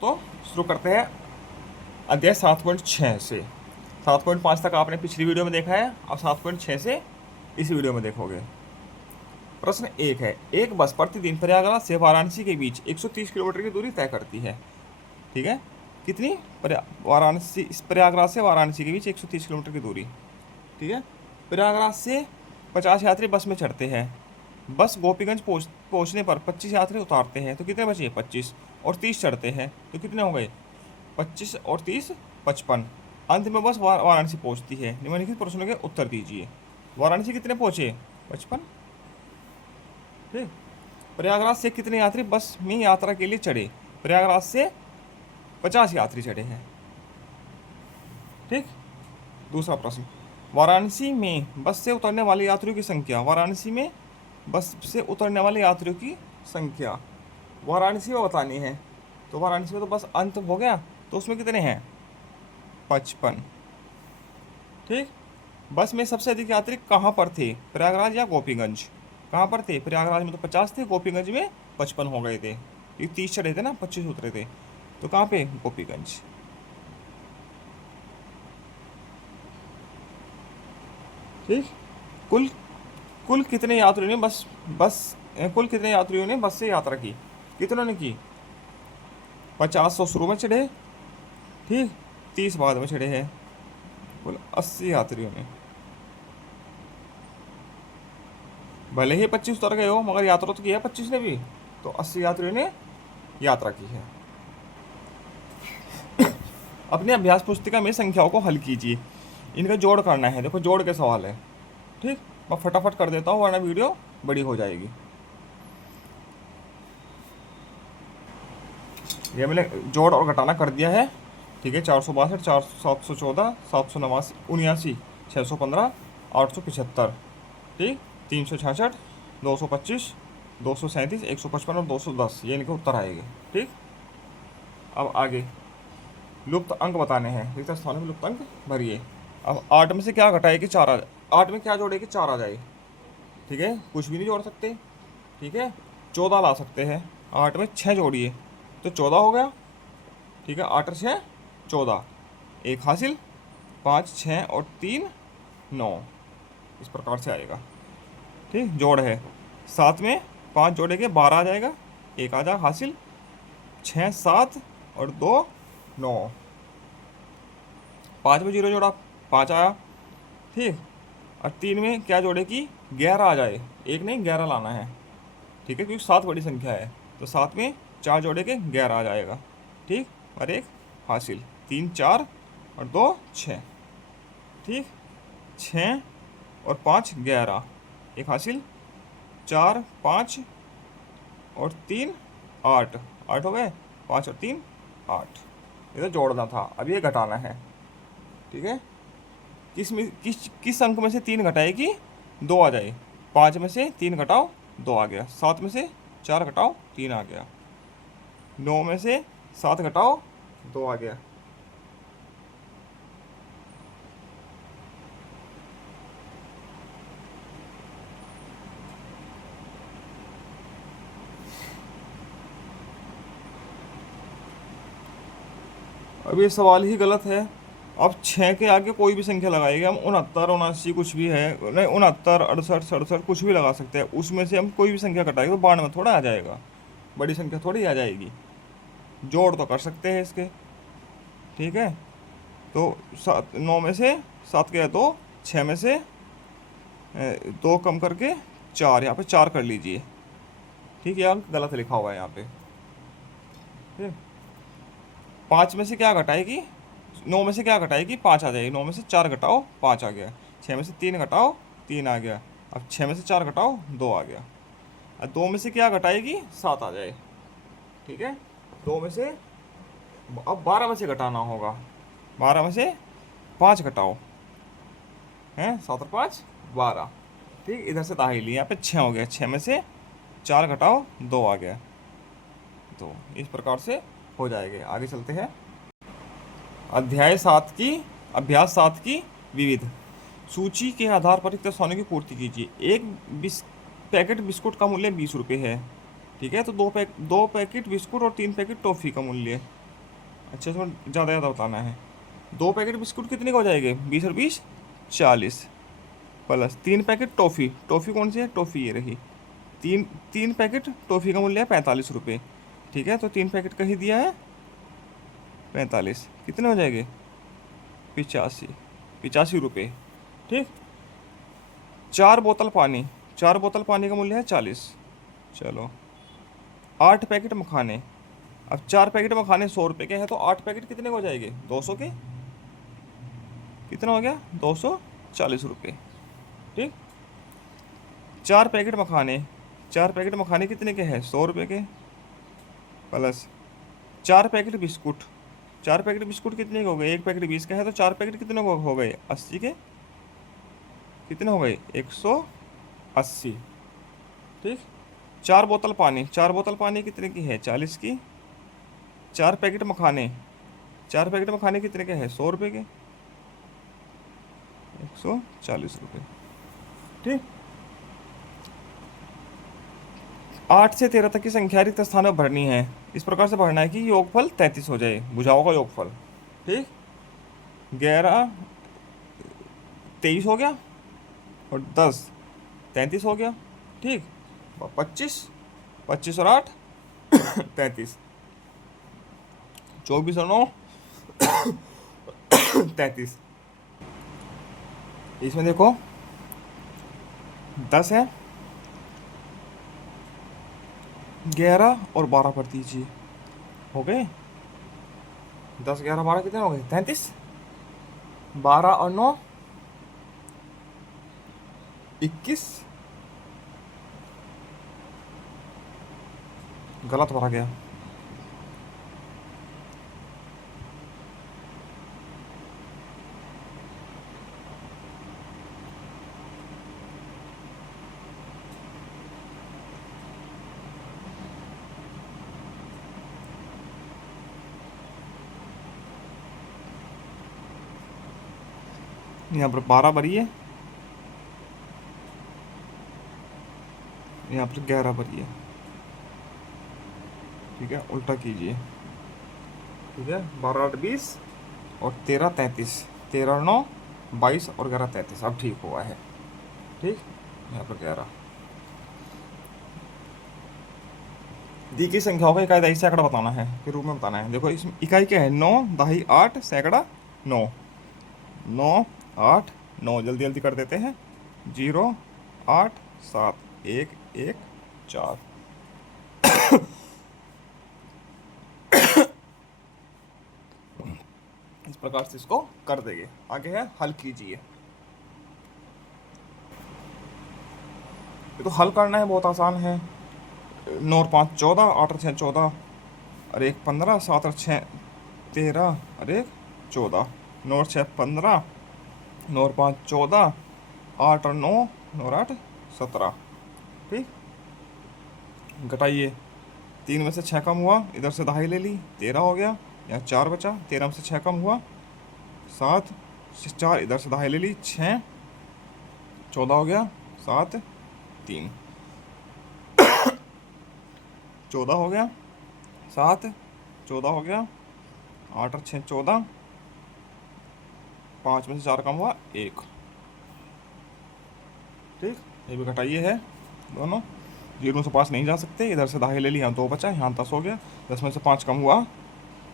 तो शुरू करते हैं अध्याय 7.6 से। 7.5 तक आपने पिछली वीडियो में देखा है, अब 7.6 से इस वीडियो में देखोगे। प्रश्न 1 है, एक बस प्रतिदिन प्रयागराज से वाराणसी के बीच 130 किलोमीटर की दूरी तय करती है। ठीक है, कितनी? वाराणसी, प्रयागराज से वाराणसी के बीच 130 किलोमीटर की दूरी। ठीक है, प्रयागराज से 50 यात्री बस में चढ़ते हैं। बस गोपीगंज पहुंचने पर 25 यात्री उतारते हैं, तो कितने बचे? 25 और 30 चढ़ते हैं, तो कितने हो गए? 25 और 30 55। अंत में बस वाराणसी पहुंचती है। निम्नलिखित प्रश्नों के उत्तर दीजिए। वाराणसी कितने पहुंचे? 55। ठीक। प्रयागराज से कितने यात्री बस में यात्रा के लिए चढ़े? प्रयागराज से 50 यात्री चढ़े हैं। ठीक। दूसरा प्रश्न, वाराणसी में बस से उतरने वाले यात्रियों की संख्या। वाराणसी में बस से उतरने वाले यात्रियों की संख्या वाराणसी में बतानी है। तो वाराणसी में तो बस अंत हो गया, तो उसमें कितने हैं? 55। ठीक। बस में सबसे अधिक यात्री कहाँ पर थे? प्रयागराज या गोपीगंज? कहाँ पर थे? प्रयागराज में तो 50 थे, गोपीगंज में 55 हो गए थे। ये 30 चढ़े थे ना, 25 उतरे थे, तो कहाँ पे? गोपीगंज। ठीक। कुल कुल कितने यात्रियों ने कुल कितने यात्रियों ने बस से यात्रा की? कितनों ने की? 50 तो शुरू में चढ़े, ठीक, 30 बाद में चढ़े हैं। कुल 80 यात्रियों ने। भले ही 25 उतर गए हो, मगर यात्रा तो की है 25 ने भी, तो 80 यात्रियों ने यात्रा की है। अपनी अभ्यास पुस्तिका में संख्याओं को हल कीजिए। इनका जोड़ करना है। देखो, जोड़ के सवाल है। ठीक, मैं फटाफट कर देता हूँ वरना वीडियो बड़ी हो जाएगी। ये मैंने जोड़ और घटाना कर दिया है। ठीक है, 462, 714, 789, 79, 615, 875, ठीक, 366, 225, 237, 155 और 210, ये इनके उत्तर आएंगे। ठीक। अब आगे लुप्त अंक बताने हैं। रिक्त स्थानों में लुप्त अंक भरिए। अब 8 में से क्या घटाए कि 4 आ, 8 में क्या जोड़े कि 4 आ जाए? ठीक है, कुछ भी नहीं जोड़ सकते। ठीक है, 14 ला सकते हैं। 8 में 6 जोड़िए तो 14 हो गया। ठीक है, 8 और 6 14, एक हासिल, 5 6 और 3 9, इस प्रकार से आएगा। ठीक, जोड़ है। 7 में 5 जोड़ेंगे 12 आ जाएगा, एक आ जाएगा हासिल, 6 7 और 2 9। 5 में 0 जोड़ा, 5 आया। ठीक, और 3 में क्या जोड़े कि 11 आ जाए, एक नहीं 11 लाना है। ठीक है, क्योंकि 7 बड़ी संख्या है, तो 7 में 4 जोड़े के 11 आ जाएगा। ठीक, और एक हासिल, 3 4 और 2 6। ठीक, 6 और 5 11, एक हासिल, 4 5 और 3 8, 8 हो गए, 5 और 3 8। ये तो जोड़ना था, अब ये घटाना है। ठीक है, किस अंक में से 3 घटाए कि 2 आ जाए? 5 में से 3 घटाओ 2 आ गया। 7 में से 4 घटाओ 3 आ गया। 9 में से 7 घटाओ 2 आ गया। अब ये सवाल ही गलत है। अब 6 के आगे कोई भी संख्या लगाएंगे हम, 69 79 कुछ भी है, नहीं 69 68 67 कुछ भी लगा सकते हैं। उसमें से हम कोई भी संख्या घटाएंगे तो 92 थोड़ा आ जाएगा, बड़ी संख्या थोड़ी आ जाएगी। जोड़ तो कर सकते हैं इसके। ठीक है, तो 9 में से 7 गया 2, 6 में से 2 कम करके 4, यहाँ पे 4 कर लीजिए। ठीक है, अंक गलत लिखा हुआ है यहाँ पे। ठीक, 5 में से क्या घटाएगी? 9 में से क्या घटाएगी? 5 आ जाएगी। 9 में से 4 घटाओ 5 आ गया। 6 में से 3 घटाओ 3 आ गया। अब 6 में से 4 घटाओ 2 आ गया। अब 2 में से क्या घटाएगी? 7 आ जाए। ठीक है, 2 में से अब 12 में से घटाना होगा। 12 में से 5 घटाओ, हैं 7 और 5 12। ठीक, इधर से दाही लिया, यहाँ पे 6 हो गया। 6 में से 4 घटाओ 2 आ गया। तो इस प्रकार से हो जाएगा। आगे चलते हैं। अभ्यास 7 की विविध सूची के आधार पर रिक्त स्थानों की पूर्ति कीजिए। एक पैकेट बिस्कुट का मूल्य 20 रुपये है। ठीक है, तो दो पैकेट बिस्कुट और 3 पैकेट टॉफ़ी का मूल्य अच्छा, इसमें ज़्यादा ज़्यादा बताना है। 2 पैकेट बिस्कुट कितने का हो जाएंगे? 20 और 20 40, प्लस 3 पैकेट टॉफ़ी। टॉफ़ी कौन सी है? टॉफ़ी ये रही। तीन तीन पैकेट टॉफ़ी का मूल्य है 45 रुपये। ठीक है, तो 3 पैकेट का ही दिया है 45, कितने हो जाएंगे? 85, 85 रुपये। ठीक। 4 बोतल पानी का मूल्य है 40। चलो, 8 पैकेट मखाने। अब 4 पैकेट मखाने 100 रुपये के हैं, तो 8 पैकेट कितने के हो जाएंगे? 200 के। कितना हो गया? 240 रुपये। ठीक। 4 पैकेट मखाने कितने के हैं? 100 रुपये के, plus 4 packet biscuit. 4 packet biscuit कितने के हो गए? 1 पैकेट 20 का है, तो 4 पैकेट कितने हो गए? 80 के। कितने हो गए? 180। ठीक। 4 बोतल पानी कितने की है? 40 की। 4 पैकेट मखाने, 4 पैकेट मखाने कितने के हैं? 100 रुपये के, 140 रुपये। ठीक। 8 से 13 तक की संख्या रिक्त स्थान में भरनी है। इस प्रकार से भरना है कि योगफल 33 हो जाए, भुजाओं का योगफल। ठीक। 11 23 हो गया, और 10 33 हो गया। ठीक। 25, 25 और 8 33, 24 और 9 33। इसमें देखो 10 है, 11 और 12 भर दीजिए, हो गए 10 11 12 कितने हो गए? 33। 12 और 9 21। गलत भरा गया। यहाँ पर 12 भरी है, यहाँ पर 11 भरी है। ठीक है, उल्टा कीजिए। ठीक है, 12 8 20 और 13 33, 13 और 9 22 और 11 33। अब ठीक हुआ है। ठीक। यहाँ पर 11 दी की संख्याओं का इकाई दहाई सैकड़ा बताना है, के रूप में बताना है। देखो इसमें इकाई क्या है? 9 दहाई 8 सैकड़ा 9। 9 8 9, जल्दी जल्दी कर देते हैं। 0 8 7 1 1 4। इस प्रकार से इसको कर देंगे। आगे है हल कीजिए। ये तो हल करना है, बहुत आसान है। 9 और 5 14, 8 और 6 14 और 1 15, 7 और 6 13 और 1 14, 9 और 6 15, 9 और 5 14, 8 और 9, 9 और 8 17। ठीक। घटाइए। 3 में से 6 कम हुआ, इधर से दहाई ले ली, 13 हो गया। यहाँ 4 बचा, 13 में से 6 कम हुआ, 7 से 4 इधर से दहाई ले ली, 6 14 हो गया, 7 3 14 हो गया, 7 14 हो गया, 8 और 6 14, 5 में से 4 कम हुआ 1। ठीक। ये भी घटाइए है दोनों। 0 से 5 नहीं जा सकते, इधर से दहाई ले ली, यहाँ 2 बचा, यहाँ 10 हो गया। 10 में से 5 कम हुआ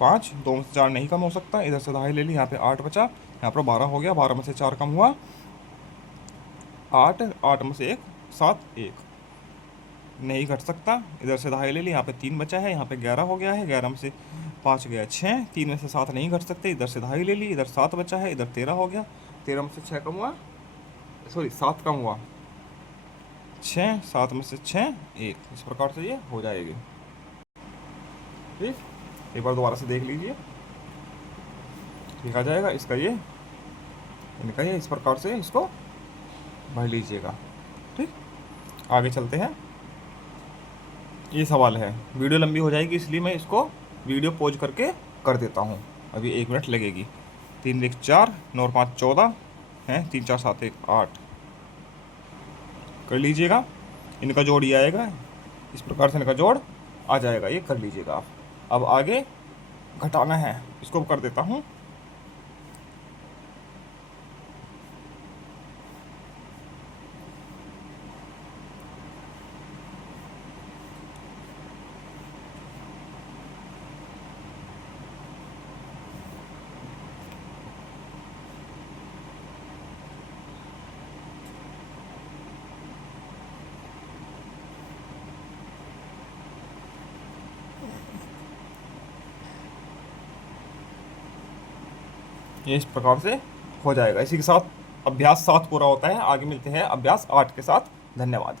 5, 2 में से 4 नहीं कम हो सकता, इधर से दहाई ले ली, यहाँ पे 8 बचा, यहाँ पर 12 हो गया। 12 में से 4 कम हुआ 8, 8 में से 1 7 1 नहीं घट सकता, इधर से दहाई ले ली, यहाँ पे 3 बचा है, यहाँ पे 11 हो गया है। 11 में से 5 गया 6, 3 में से 7 नहीं घट सकते, इधर से दहाई ले ली, इधर 7 बचा है, इधर 13 हो गया। 13 में से 6 कम हुआ, सॉरी 7 कम हुआ 6, 7 में से 6 1। इस प्रकार से ये हो जाएगी। ठीक। एक बार दोबारा से देख लीजिए, ठीक आ जाएगा इसका ये, इनका ये। इस प्रकार से इसको भर लीजिएगा। ठीक। आगे चलते हैं। ये सवाल है, वीडियो लंबी हो जाएगी, इसलिए मैं इसको वीडियो पॉज करके कर देता हूँ। अभी 1 मिनट लगेगी। 3 1 4, 9 और 5 14 हैं, 3 4 7 1 8 कर लीजिएगा। इनका जोड़ ये आएगा, इस प्रकार से इनका जोड़ आ जाएगा, ये कर लीजिएगा आप। अब आगे घटाना है। इसको कर देता हूँ। ये इस प्रकार से हो जाएगा। इसी के साथ अभ्यास 7 पूरा होता है। आगे मिलते हैं अभ्यास 8 के साथ। धन्यवाद।